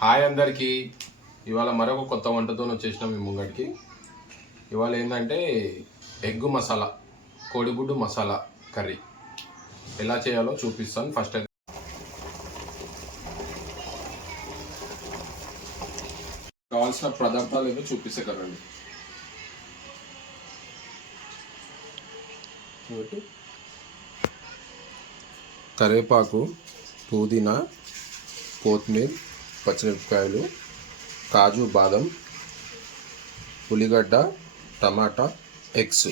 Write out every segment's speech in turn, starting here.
Hi అందరికీ. ఇవాళ మరొక కొత్త వంటతో వచ్చేసినాం మీ ముంగడికి. ఇవాళ ఏంటంటే ఎగ్ మసాలా, కోడిగుడ్డు మసాలా కర్రీ ఎలా చేయాలో చూపిస్తాను. ఫస్ట్ అయితే కావాల్సిన పదార్థాలు ఏదో చూపిస్తే కదండి. కరివేపాకు, పుదీనా, కొత్తిమీర, పచ్చిమిరపకాయలు, కాజు, బాదం, ఉల్లిగడ్డ, టమాటా, ఎగ్స్.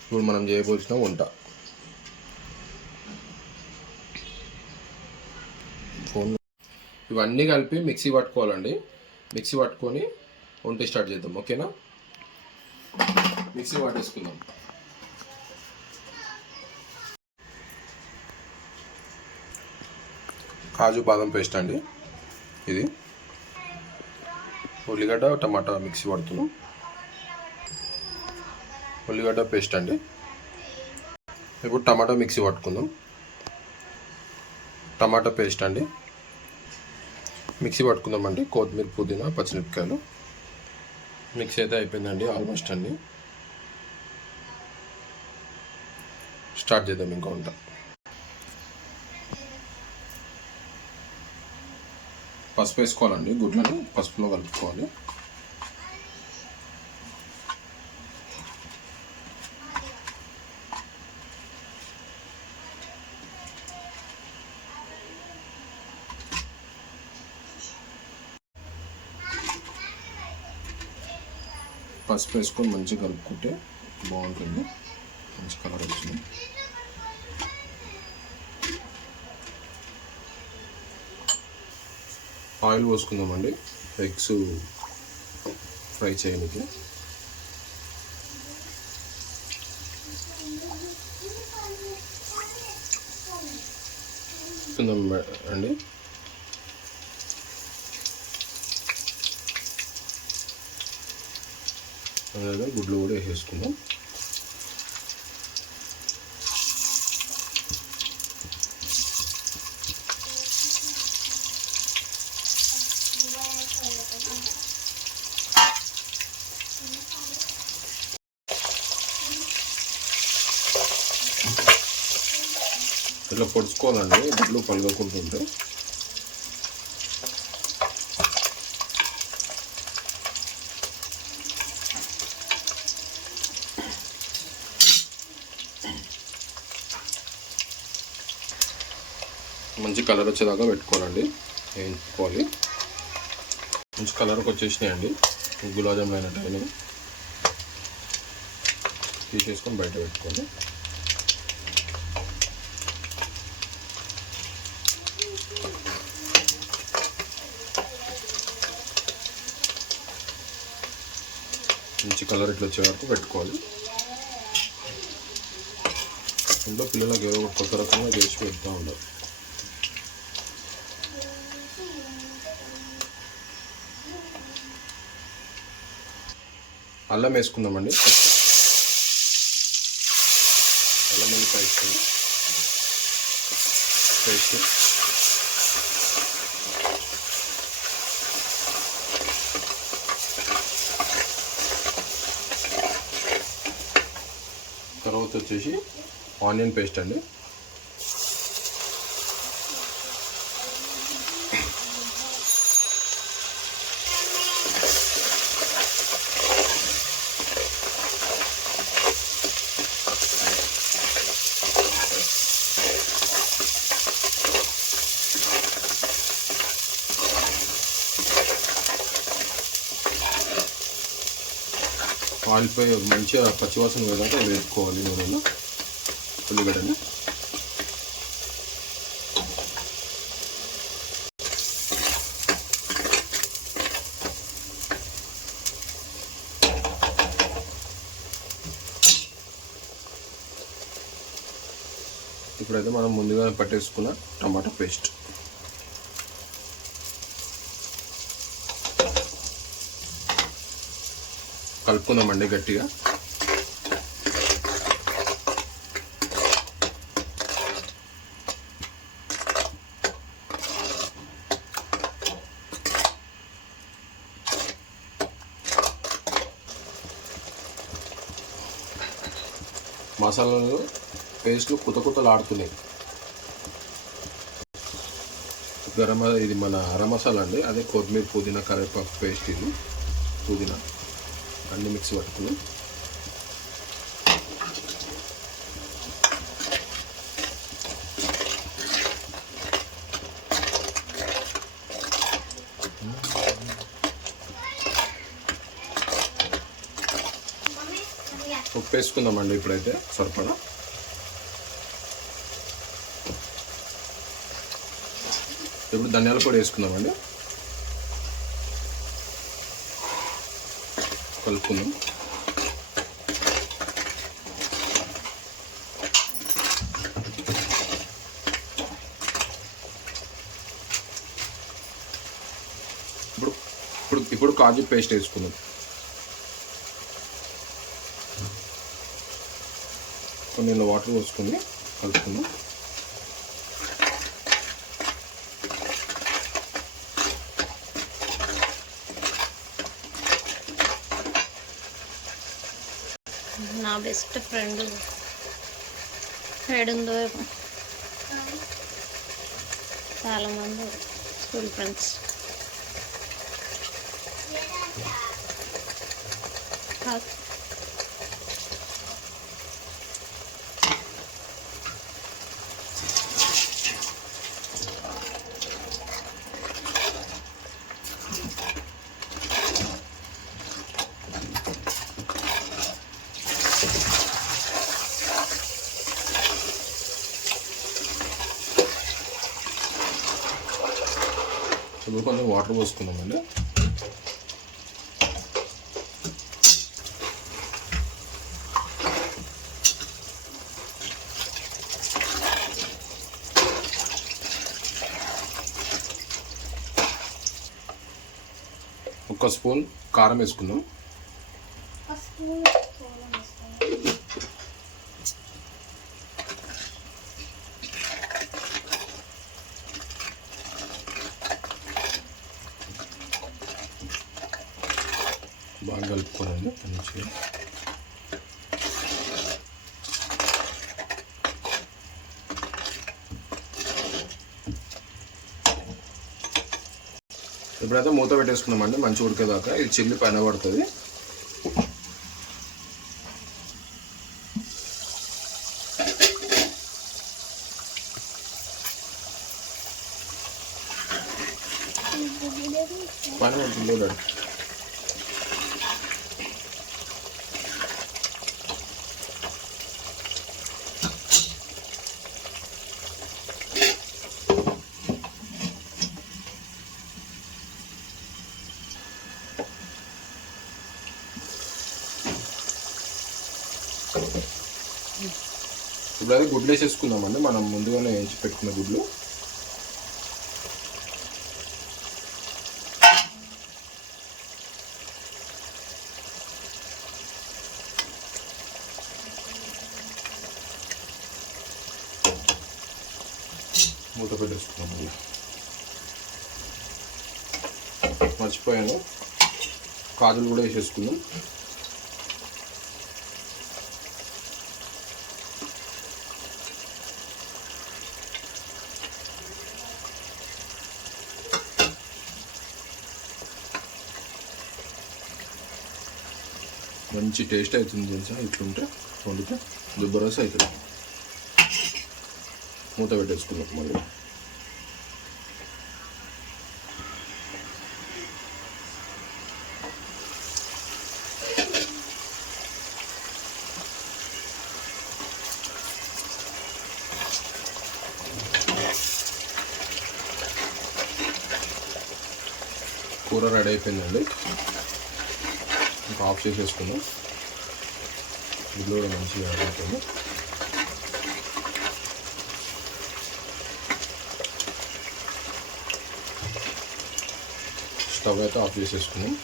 ఇప్పుడు మనం చేయబోసిన వంట. ఇవన్నీ కలిపి మిక్సీ పట్టుకోవాలండి. మిక్సీ పట్టుకొని వంట స్టార్ట్ చేద్దాం. ఓకేనా? మిక్సీ పట్టేసుకుందాం. కాజు బాదం పేస్ట్ అండి ఇది. ఉల్లిగడ్డ టమాటా మిక్సీ పడుతున్నాం. ఉల్లిగడ్డ పేస్ట్ అండి. ఇప్పుడు టమాటా మిక్సీ పట్టుకుందాం. టమాటా పేస్ట్ అండి మిక్సీ పట్టుకుందామండి. కొత్తిమీర, పుదీనా, పచ్చిమిరపకాయలు మిక్సీ అయితే అయిపోయిందండి ఆల్మోస్ట్ అండి. స్టార్ట్ చేద్దాం ఇంకో వంట. పసుపు వేసుకోవాలండి. గుడ్లను పసుపులో కలుపుకోవాలి. పసుపు వేసుకొని మంచిగా కలుపుకుంటే బాగుంటుంది. మంచి కలర్ వచ్చింది. ఆయిల్ పోసుకుందామండి ఎగ్స్ ఫ్రై చేయడానికి. అండి అలాగే గుడ్లు కూడా వేసేసుకుందాం. ఇట్లా పొడుచుకోవాలండి గుడ్లు పలగకుంటుంటే. మంచి కలర్ వచ్చేదాకా పెట్టుకోవాలండి, వేయించుకోవాలి. మంచి కలర్కి వచ్చేసినాయండి. గులాబ్ జామున్ అయినట్టు అయినాయి. తీసేసుకొని బయట పెట్టుకోండి. మంచి కలర్ ఇట్లా వచ్చే వరకు పెట్టుకోవాలి. ఇంట్లో పిల్లలకి ఏదో కొత్త రకంగా చేసి పెడతా ఉండాలి. అల్లం వేసుకుందామండి. అల్లం వెల్లిపాయ పేస్ట్, తర్వాత వచ్చేసి ఆనియన్ పేస్ట్ అండి. ఆయిల్పై మంచిగా పచ్చివాసన వేదాకా వేసుకోవాలి నూనెలో ఉల్లిగడ్డని. ఇప్పుడైతే మనం ముందుగా పట్టేసుకున్న టమాటా పేస్ట్ కలుపుకుందామండి గట్టిగా. మసాలాలు పేస్ట్లు కుతకుతలాడుతున్నాయి. ఇది మన అర మసాలా అండి. అదే కొత్తిమీర, పుదీనా, కరివేపాకు పేస్ట్. ఇది పుదీనా అన్ని మిక్స్ పట్టుకుని ఉప్పు వేసుకుందామండి. ఇప్పుడైతే సరిపడా. ఇప్పుడు ధనియాల పొడి వేసుకుందామండి. కలుపుకుందాం. ఇప్పుడు కాజు పేస్ట్ వేసుకుందాం. కొన్ని వాటర్ పోసుకొని కలుపుకుందాం. నా బెస్ట్ ఫ్రెండ్ ఏడుందో చాలామంది స్కూల్ ఫ్రెండ్స్. ఇప్పుడు కొంచెం వాటర్ పోసుకుందామండి. ఒక స్పూన్ కారం వేసుకుందాం. బాగా కలుపుకోనండి మంచిగా. ఇప్పుడైతే మూత పెట్టేసుకున్నామండి మంచి ఉడికేదాకా. ఇది చిల్లి పైన పడుతుంది. పైన పడుతుంది. ఇప్పుడైతే గుడ్లు వేసేసుకుందామండి. మనం ముందుగానే వేయించి పెట్టుకున్న గుడ్లు. మూత పెట్టేసుకున్నాం. మర్చిపోయాను, కాజులు కూడా వేసేసుకుందాం. మంచి టేస్ట్ అవుతుంది తెలుసా ఇట్లుంటే. వండితే దుబ్బరస అవుతుంది. మూత పెట్టేసుకుందాం మళ్ళీ. కూర రెడీ అయిపోయిందండి. ఇంకా ఆఫ్ చేసేసుకుందాం. ఇది కూడా మంచిగా అయిపోయింది. స్టవ్ అయితే ఆఫ్ చేసేసుకున్నాం.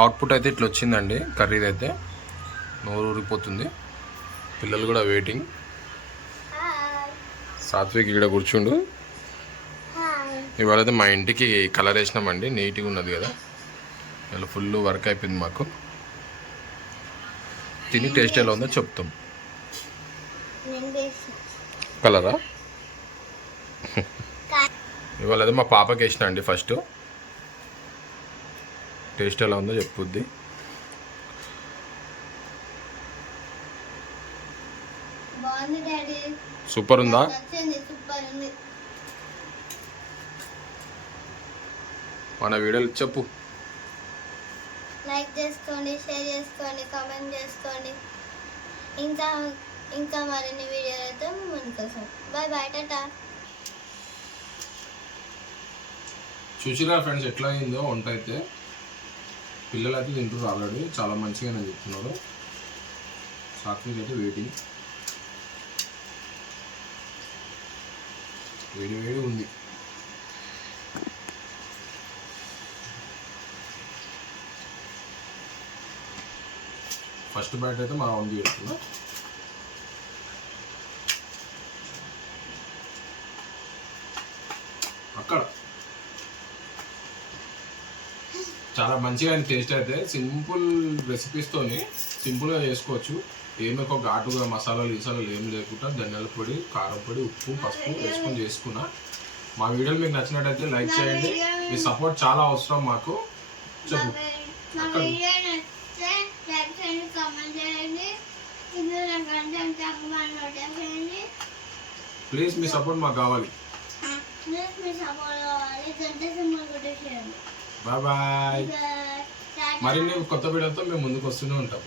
అవుట్పుట్ అయితే ఇట్లా వచ్చిందండి. కర్రీది అయితే నోరు ఊరిపోతుంది. పిల్లలు కూడా వెయిటింగ్. సాత్విక్ ఇక్కడ కూర్చుండు. ఇవాళ అయితే మా ఇంటికి కలర్ వేసినామండి, నీట్గా ఉన్నది కదా. ఇలా ఫుల్ వర్క్ అయిపోయింది మాకు. తిని టేస్ట్ ఎలా ఉందో చెప్తాం. కలరా ఇవాళ అయితే మా పాపకి వేసిన అండి. ఫస్ట్ టేస్ట్ ఎలా ఉందో చెప్పుద్ది. సూపర్ ఉందా? మన వీడియోలు చెప్పు. లైక్ చేసుకోండి, షేర్ చేసుకోండి, కామెంట్ చేసుకోండి. ఇంకా మరిన్ని వీడియోలతో ముందుకు వస్తాం. Bye bye, tata. చూసిరా ఫ్రెండ్స్ ఎట్లా అయిందో వంట అయితే. పిల్లలు అయితే తింటారు ఆల్రెడీ, చాలా మంచిగానే చెప్తున్నారు. సాత్విక్ అయితే వెయిటింగ్. వేడి వేడి ఉంది. ఫస్ట్ బ్యాట్ అయితే మా ఉంది చెప్తున్నా. అక్కడ చాలా మంచిగా టేస్ట్ అయితే. సింపుల్ రెసిపీస్తోని సింపుల్గా చేసుకోవచ్చు. ఏమి ఒక ఘాటుగా మసాలాలు ఏం లేకుండా ధనియాల పొడి, కారం పొడి, ఉప్పు, పసుపు వేసుకొని చేసుకున్నా. మా వీడియోలు మీకు నచ్చినట్టయితే లైక్ చేయండి. మీ సపోర్ట్ చాలా అవసరం మాకు. చెప్పు. ప్లీజ్ మీ సపోర్ట్ మాకు కావాలి. Bye bye. మరిన్ని కొత్త వీడియోతో మేము ముందుకు వస్తూనే ఉంటాం.